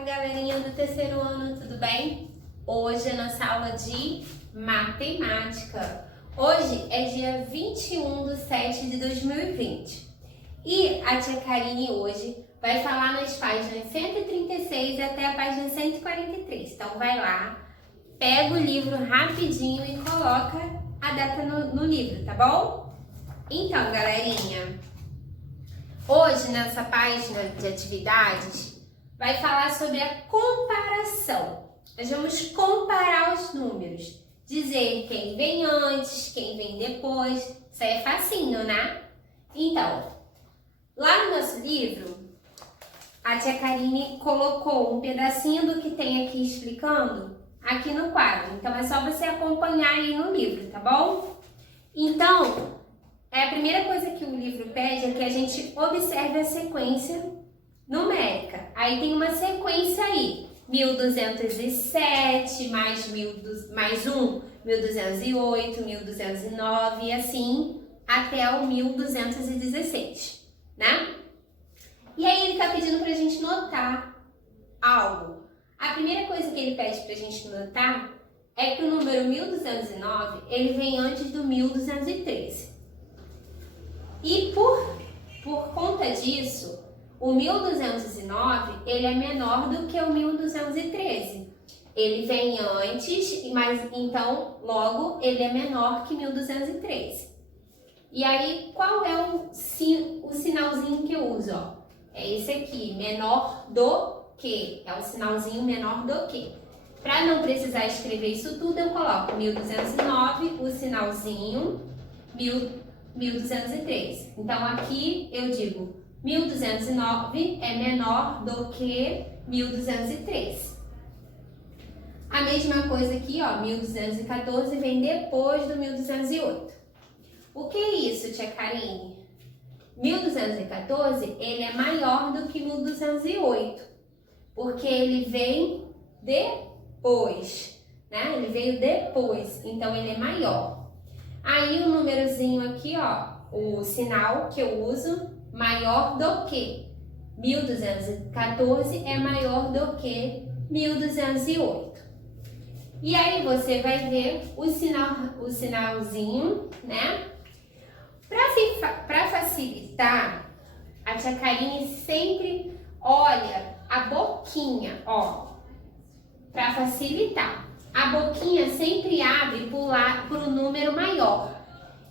Olá, galerinha do terceiro ano, tudo bem? Hoje é nossa aula de matemática. Hoje é dia 21/7/2020 e a tia Karine hoje vai falar nas páginas 136 até a página 143. Então vai lá, pega o livro rapidinho e coloca a data no livro, tá bom? Então, galerinha, hoje nessa página de atividades vai falar sobre a comparação. Nós vamos comparar os números, dizer quem vem antes, quem vem depois. Isso aí é facinho, né? Então, lá no nosso livro, a tia Karine colocou um pedacinho do que tem aqui explicando aqui no quadro. Então, é só você acompanhar aí no livro, tá bom? Então, a primeira coisa que o livro pede é que a gente observe a sequência numérica. Aí tem uma sequência aí, 1207 mais 1208, 1209 e assim até o 1216, né? E aí ele tá pedindo pra gente notar algo. A primeira coisa que ele pede pra gente notar é que o número 1209, ele vem antes do 1213. E por conta disso, o 1209, ele é menor do que o 1213. Ele vem antes, mas então, logo, ele é menor que 1213. E aí, qual é o sinalzinho que eu uso? Ó? É esse aqui, menor do que. É o sinalzinho menor do que. Para não precisar escrever isso tudo, eu coloco 1209, o sinalzinho 1213. Então, aqui eu digo 1209 é menor do que 1203. A mesma coisa aqui, ó, 1214 vem depois do 1208. O que é isso, tia Karine? 1214, ele é maior do que 1208, porque ele vem depois, né? Ele veio depois, então ele é maior. Aí o númerozinho aqui, ó, o sinal que eu uso, maior do que 1214 é maior do que 1208. E aí você vai ver o sinalzinho, né? Para facilitar, a tia Karine sempre olha a boquinha, ó, para facilitar. A boquinha sempre abre para o número maior.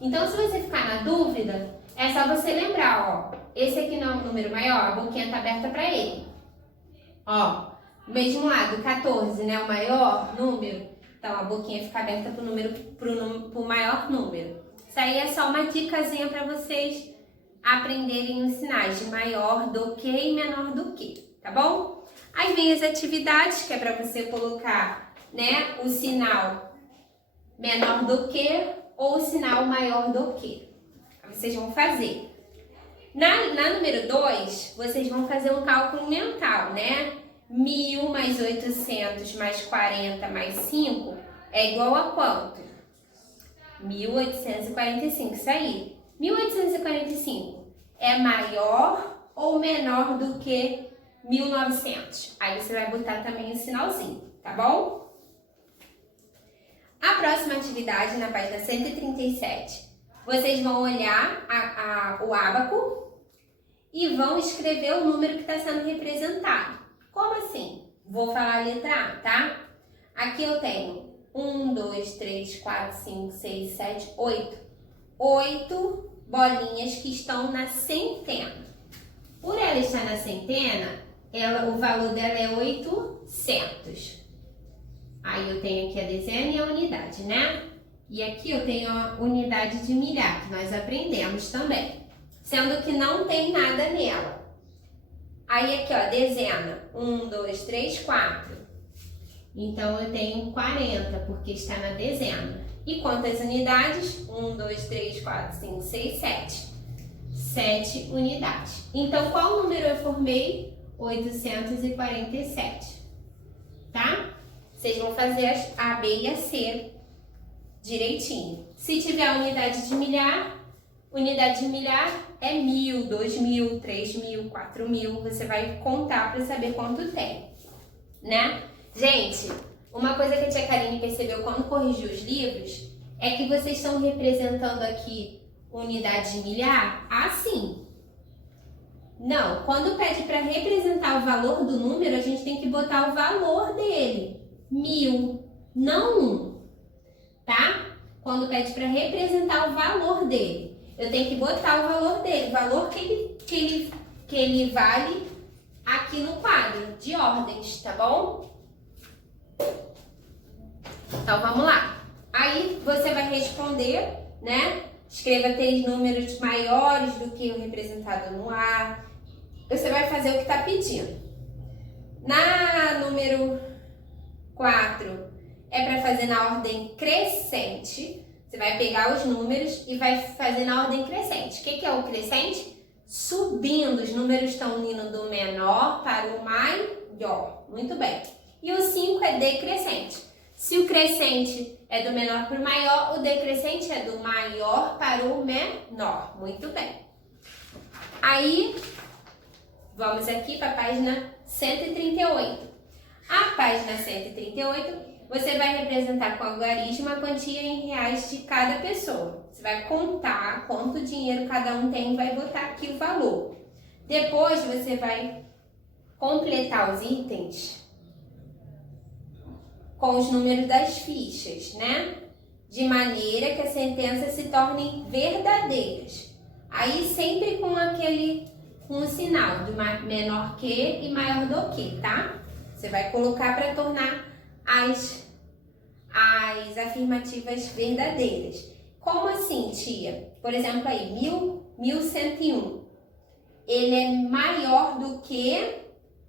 Então, se você ficar na dúvida, é só você lembrar, ó, esse aqui não é o número maior, a boquinha tá aberta para ele. Ó, mesmo lado, 14, né, o maior número, então a boquinha fica aberta pro maior número. Isso aí é só uma dicasinha para vocês aprenderem os sinais de maior do que e menor do que, tá bom? Aí vem as atividades, que é para você colocar, né, o sinal menor do que ou o sinal maior do que. Vocês vão fazer. Na número 2, vocês vão fazer um cálculo mental, né? 1000 mais 800 mais 40 mais 5 é igual a quanto? 1845, isso aí. 1845 é maior ou menor do que 1900? Aí você vai botar também o sinalzinho, tá bom? A próxima atividade, na página 137, vocês vão olhar o ábaco e vão escrever o número que está sendo representado. Como assim? Vou falar a letra A, tá? Aqui eu tenho 1, 2, 3, 4, 5, 6, 7, 8. 8 bolinhas que estão na centena. Por ela estar na centena, o valor dela é 800. Aí eu tenho aqui a dezena e a unidade, né? E aqui eu tenho a unidade de milhar, que nós aprendemos também. Sendo que não tem nada nela. Aí aqui, ó, dezena. 1, 2, 3, 4. Então eu tenho 40, porque está na dezena. E quantas unidades? 1, 2, 3, 4, 5, 6, 7. 7 unidades. Então, qual número eu formei? 847. Tá? Vocês vão fazer a B e a C direitinho. Se tiver a unidade de milhar é 1000, 2000, 3000, 4000. Você vai contar para saber quanto tem. né? Gente, uma coisa que a tia Karine percebeu quando corrigiu os livros é que vocês estão representando aqui unidade de milhar assim. Não, quando pede para representar o valor do número, a gente tem que botar o valor dele. 1000, não 1, tá? Quando pede para representar o valor dele, eu tenho que botar o valor dele, o valor que ele vale aqui no quadro de ordens, tá bom? Então vamos lá. Aí você vai responder, né? Escreva 3 números maiores do que o representado no A. Você vai fazer o que está pedindo. Na número 4, é para fazer na ordem crescente. Você vai pegar os números e vai fazer na ordem crescente. O que é o crescente? Subindo, os números estão indo do menor para o maior. Muito bem. E o 5 é decrescente. Se o crescente é do menor para o maior, o decrescente é do maior para o menor. Muito bem. Aí, vamos aqui para a página 138. A página 138, você vai representar com algarismo a quantia em reais de cada pessoa. Você vai contar quanto dinheiro cada um tem e vai botar aqui o valor. Depois, você vai completar os itens com os números das fichas, né? De maneira que as sentenças se tornem verdadeiras. Aí sempre com o sinal de menor que e maior do que, tá? Você vai colocar para tornar as afirmativas verdadeiras. Como assim, tia? Por exemplo, aí, 1101. Ele é maior do que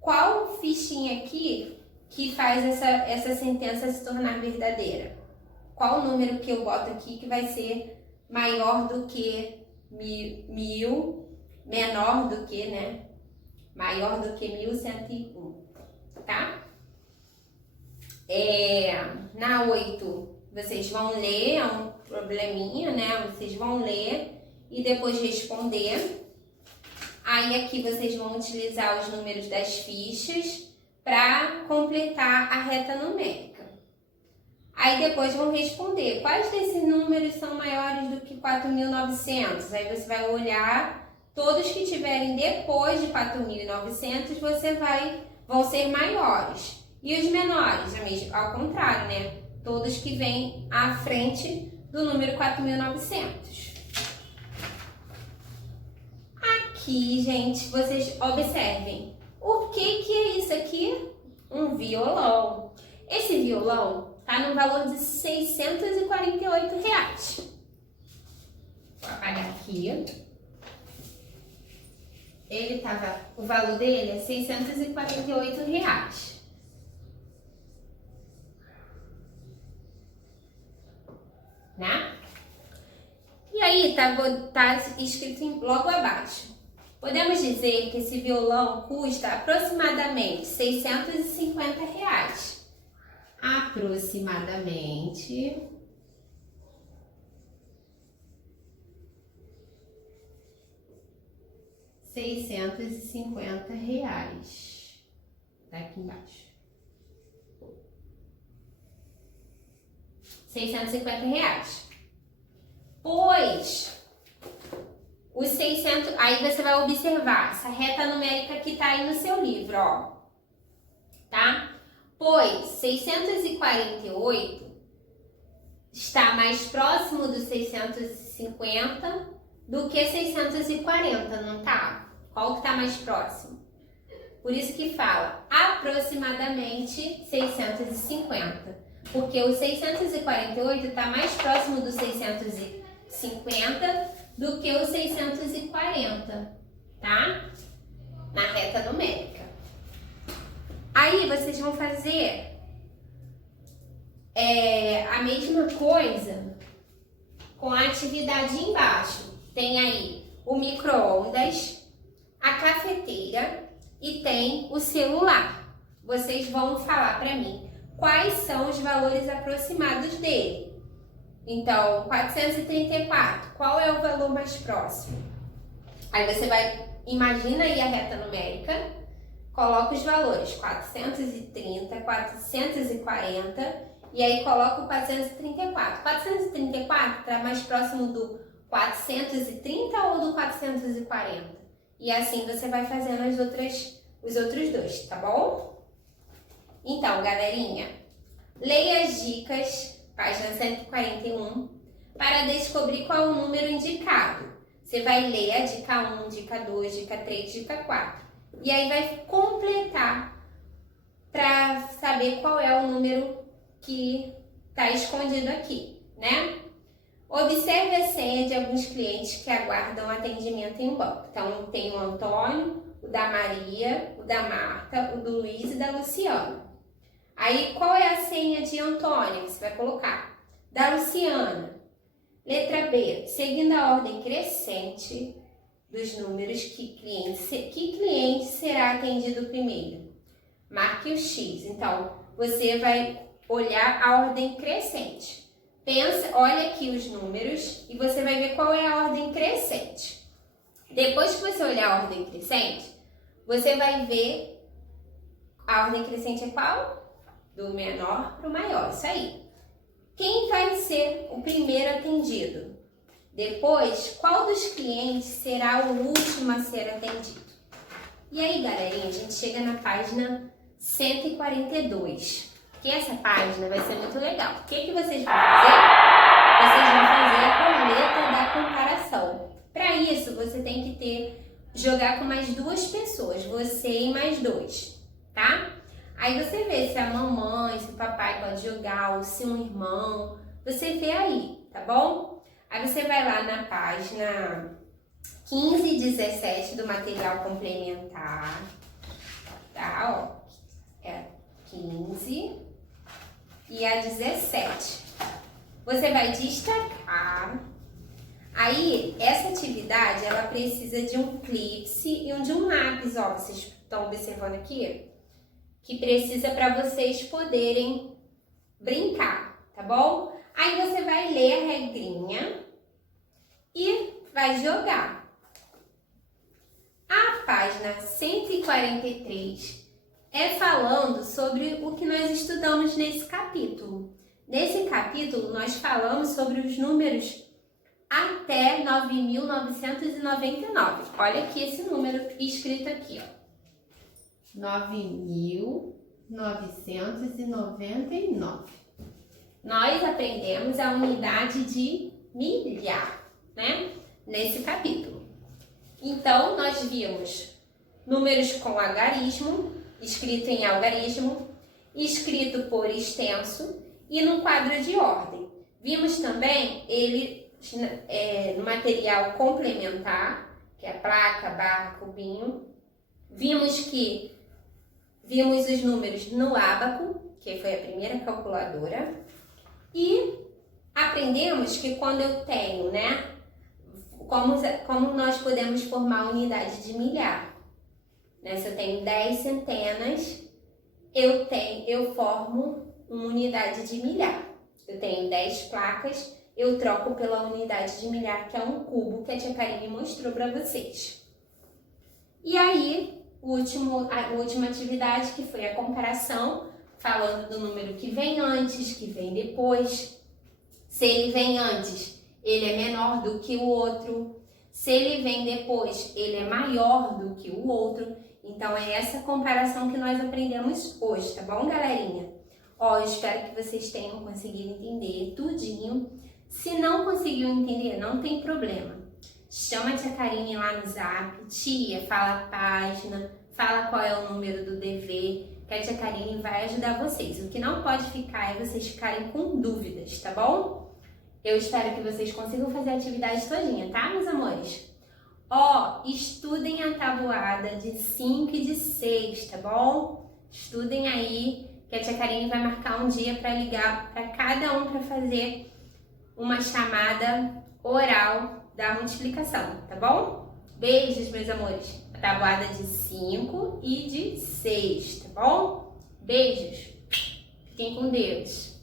qual fichinha aqui que faz essa sentença se tornar verdadeira? Qual número que eu boto aqui que vai ser maior do que 1000, menor do que, né? Maior do que 1101, tá? Na 8, vocês vão ler, é um probleminha, né? Vocês vão ler e depois responder. Aí aqui vocês vão utilizar os números das fichas para completar a reta numérica. Aí depois vão responder quais desses números são maiores do que 4.900. Aí você vai olhar, todos que tiverem depois de 4.900 vão ser maiores. E os menores, ao contrário, né? Todos que vêm à frente do número 4.900. Aqui, gente, vocês observem. O que é isso aqui? Um violão. Esse violão tá no valor de R$648. Vou apagar aqui. O valor dele é R$648. Né? E aí tá escrito logo abaixo. Podemos dizer que esse violão custa aproximadamente R$650. Aproximadamente R$650. Tá aqui embaixo. R$650. Pois os 600, aí você vai observar essa reta numérica que tá aí no seu livro, ó. Tá? Pois 648 está mais próximo dos 650 do que 640, não tá? Qual que tá mais próximo? Por isso que fala aproximadamente 650. Porque o 648 está mais próximo do 650 do que o 640, tá? Na reta numérica. Aí vocês vão fazer a mesma coisa com a atividade embaixo. Tem aí o micro-ondas, a cafeteira e tem o celular. Vocês vão falar para mim quais são os valores aproximados dele. Então, 434, qual é o valor mais próximo? Aí você imagina aí a reta numérica coloco os valores 430, 440 e aí coloco 434. 434 está mais próximo do 430 ou do 440? E assim você vai fazendo os outros dois, tá bom? Então, galerinha, leia as dicas, página 141, para descobrir qual é o número indicado. Você vai ler a dica 1, dica 2, dica 3, dica 4. E aí vai completar para saber qual é o número que está escondido aqui, né? Observe a senha de alguns clientes que aguardam atendimento em um banco. Então, tem o Antônio, o da Maria, o da Marta, o do Luiz e da Luciana. Aí, qual é a senha de Antônio? Você vai colocar. Da Luciana. Letra B, seguindo a ordem crescente dos números, que cliente será atendido primeiro? Marque o X. Então, você vai olhar a ordem crescente. Pensa, olha aqui os números e você vai ver qual é a ordem crescente. Depois que você olhar a ordem crescente, você vai ver a ordem crescente é qual? Do menor para o maior, isso aí. Quem vai ser o primeiro atendido? Depois, qual dos clientes será o último a ser atendido? E aí, galerinha, a gente chega na página 142. Que essa página vai ser muito legal. O que vocês vão fazer? Vocês vão fazer a roleta da comparação. Para isso, você tem que jogar com mais duas pessoas, você e mais dois, tá? Aí você vê se a mamãe, se o papai pode jogar, ou se um irmão, você vê aí, tá bom? Aí você vai lá na página 15 e 17 do material complementar, tá? Ó, é 15 e a 17. Você vai destacar. Aí, essa atividade, ela precisa de um clipe e de um lápis, ó, vocês estão observando aqui, que precisa para vocês poderem brincar, tá bom? Aí você vai ler a regrinha e vai jogar. A página 143 é falando sobre o que nós estudamos nesse capítulo. Nesse capítulo, nós falamos sobre os números até 9.999. Olha aqui esse número escrito aqui, ó. 9.999. Nós aprendemos a unidade de milhar, né? Nesse capítulo. Então, nós vimos números com algarismo, escrito em algarismo, escrito por extenso e no quadro de ordem. Vimos também ele no material complementar, que é a placa, barra, cubinho. Vimos os números no ábaco, que foi a primeira calculadora. E aprendemos que quando eu tenho, né, como nós podemos formar a unidade de milhar. Né? Se eu tenho 10 centenas, eu formo uma unidade de milhar. Eu tenho 10 placas, eu troco pela unidade de milhar, que é um cubo, que a tia Karine mostrou para vocês. E aí, a última atividade, que foi a comparação, falando do número que vem antes, que vem depois. Se ele vem antes, ele é menor do que o outro. Se ele vem depois, ele é maior do que o outro. Então, é essa comparação que nós aprendemos hoje, tá bom, galerinha? Ó, eu espero que vocês tenham conseguido entender tudinho. Se não conseguiu entender, não tem problema. Chama a tia Karine lá no Zap. Tia, fala a página, fala qual é o número do dever, que a tia Karine vai ajudar vocês. O que não pode ficar é vocês ficarem com dúvidas, tá bom? Eu espero que vocês consigam fazer a atividade todinha, tá, meus amores? Ó, estudem a tabuada de 5 e de 6, tá bom? Estudem aí, que a tia Karine vai marcar um dia para ligar para cada um para fazer uma chamada oral da multiplicação, tá bom? Beijos, meus amores. A tabuada de 5 e de 6, tá bom? Beijos. Fiquem com Deus.